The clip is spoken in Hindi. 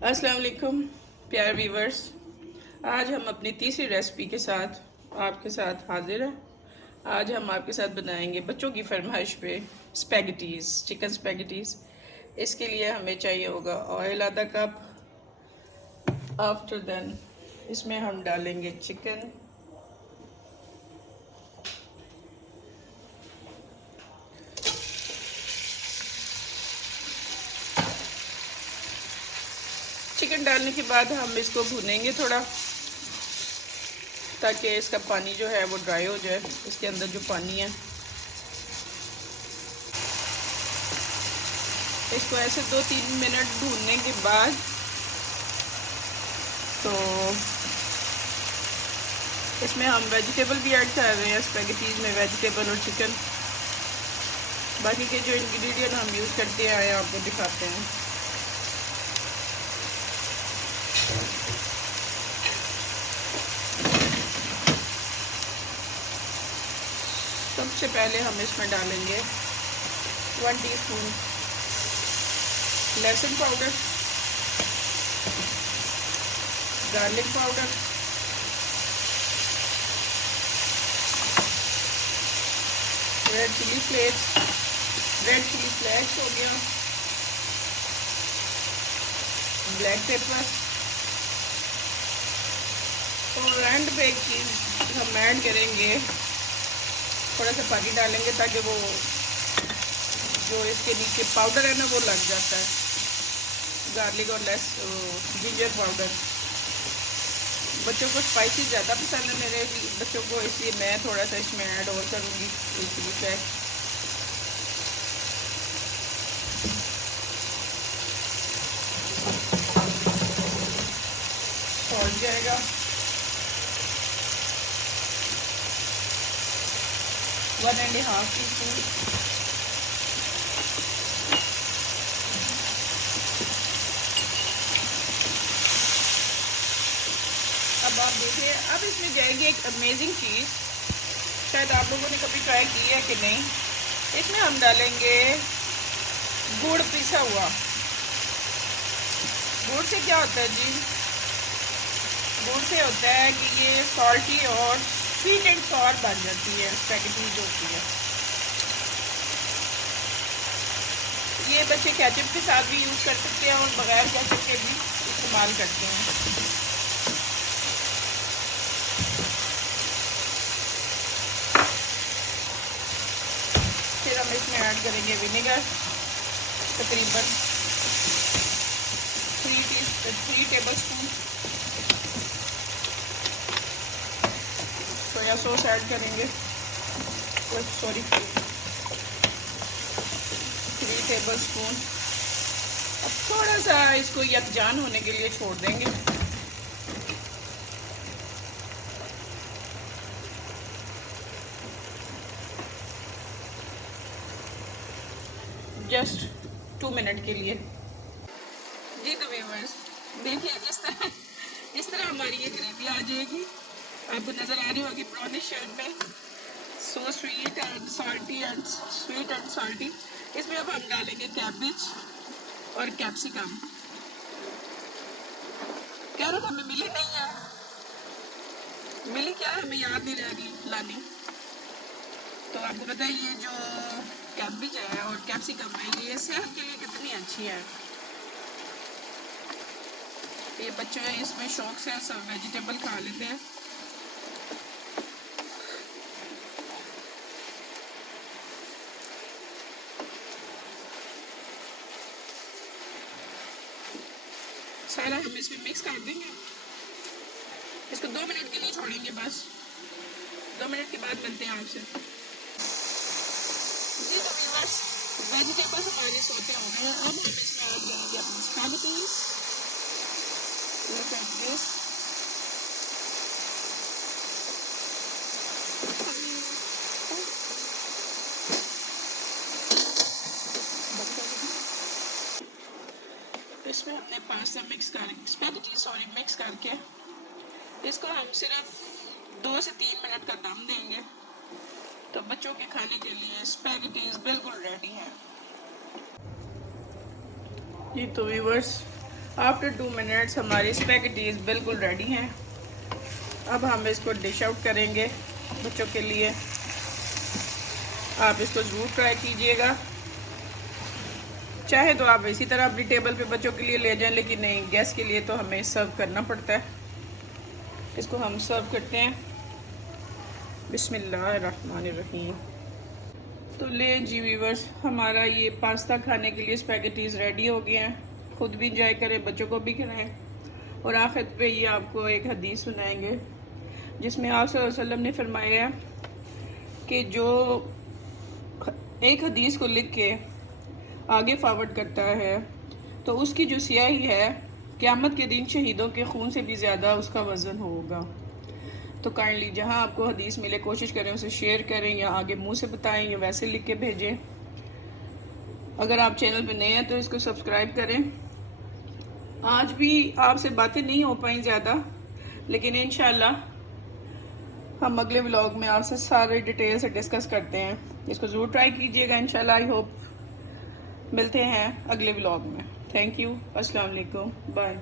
अस्सलाम वालेकुम प्यारे व्यूवर्स। आज हम अपनी तीसरी रेसिपी के साथ आपके साथ हाजिर हैं। आज हम आपके साथ बनाएंगे बच्चों की फरमाइश पे स्पैगेटीज़, चिकन स्पैगेटीज़। इसके लिए हमें चाहिए होगा ऑयल आधा कप। आफ्टर देन इसमें हम डालेंगे चिकन, चिकन डालने के बाद हम इसको भूनेंगे थोड़ा, ताकि इसका पानी जो है वो ड्राई हो जाए। इसके अंदर जो पानी है इसको ऐसे 2-3 मिनट भूनने के बाद तो इसमें हम वेजिटेबल भी ऐड कर रहे हैं। स्पैगेटीज़ में वेजिटेबल और चिकन, बाकी के जो इंग्रेडिएंट हम यूज़ करते हैं आपको दिखाते हैं। सबसे पहले हम इसमें डालेंगे 1 टीस्पून लहसुन powder, garlic powder, red chili flakes हो गया, ब्लैक पेपर, और एंड पे एक चीज़ हम ऐड करेंगे, थोड़ा सा पानी डालेंगे ताकि वो जो इसके नीचे पाउडर है ना वो लग जाता है। गार्लिक और जिंजर पाउडर। बच्चों को स्पाइसी ज़्यादा पसंद है मेरे बच्चों को, इसलिए मैं थोड़ा सा इसमें ऐड और करूँगी चिली फ्लेक्स। सॉल्ट जाएगा, one and half tea spoon. अब आप देखिए, अब इसमें जाएगी एक अमेजिंग चीज़, शायद आप लोगों ने कभी ट्राई की है कि नहीं। इसमें हम डालेंगे गुड़ पिसा हुआ। गुड़ से क्या होता है जी? गुड़ से होता है कि ये सॉल्टी और स्वीट एंड सॉर बन जाती है स्पैगेटीज होती है। ये बच्चे केचप के साथ भी यूज़ कर सकते हैं और बगैर केचप के भी इस्तेमाल करते हैं। फिर हम इसमें ऐड करेंगे विनेगर, तकरीबन 3 table spoon. Soya sauce add करेंगे, सॉरी 3 टेबल स्पून। अब थोड़ा सा इसको यकजान होने के लिए छोड़ देंगे। जस्ट 2 मिनट के लिए। जी तो व्यूअर्स देखिए, इस तरह हमारी ये ग्रेवी आ जाएगी। आपको नज़र आ रही होगी ब्राउनिश शेड में, सो स्वीट एंड सॉल्टी। इसमें अब हम डालेंगे कैबेज और कैप्सिकम। कैरेट हमें मिली नहीं है, मिली क्या हमें याद नहीं रह रही लानी। तो आपको पता है ये जो कैबेज है और कैप्सिकम है ये सेहत के लिए कितनी अच्छी है। ये बच्चे इसमें शौक से सब वेजिटेबल खा लेते हैं। सारा हम इसमें मिक्स कर देंगे। इसको 2 मिनट के लिए छोड़ेंगे बस। 2 मिनट के बाद मिलते हैं आपसे। जी तो व्यूअर्स, वेजिटेबल्स हमारे सोते हो गए हैं। अब हम इसमें ऐड करेंगे अपनी स्पैगेटीज। Look at this. इसमें हमने पास्ता मिक्स करके इसको हम सिर्फ 2 से 3 मिनट का दम देंगे, तो बच्चों के खाने के लिए स्पैगेटीज बिल्कुल रेडी है। जी तो व्यूअर्स, आफ्टर 2 मिनट्स हमारी स्पैगेटीज बिल्कुल रेडी हैं। अब हम इसको डिश आउट करेंगे बच्चों के लिए। आप इसको ज़रूर ट्राई कीजिएगा। चाहे तो आप इसी तरह अपनी टेबल पे बच्चों के लिए ले जाएं, लेकिन नहीं, गेस्ट के लिए तो हमें सर्व करना पड़ता है। इसको हम सर्व करते हैं। बिस्मिल्लाहिर्रहमानिर्रहीम। तो ले जी व्यूअर्स, हमारा ये पास्ता खाने के लिए स्पैगेटीज रेडी हो गए हैं। खुद भी इंजॉय करें, बच्चों को भी खिलाएं। और आखिर पे ये आपको एक हदीस सुनाएंगे जिसमें आप सल्लल्लाहु अलैहि वसल्लम ने फरमाया कि जो एक हदीस को लिख के आगे फॉरवर्ड करता है तो उसकी जो स्याही है क़यामत के दिन शहीदों के खून से भी ज़्यादा उसका वज़न होगा। तो काइंडली जहां आपको हदीस मिले कोशिश करें उसे शेयर करें, या आगे मुंह से बताएं, या वैसे लिख के भेजें। अगर आप चैनल पे नए हैं तो इसको सब्सक्राइब करें। आज भी आपसे बातें नहीं हो पाई ज़्यादा, लेकिन इंशाल्लाह हम अगले व्लॉग में आपसे सारे डिटेल से डिस्कस करते हैं। इसको ज़रूर ट्राई कीजिएगा इंशाल्लाह। आई होप मिलते हैं अगले व्लॉग में। Thank you. अस्सलाम वालेकुम। बाय।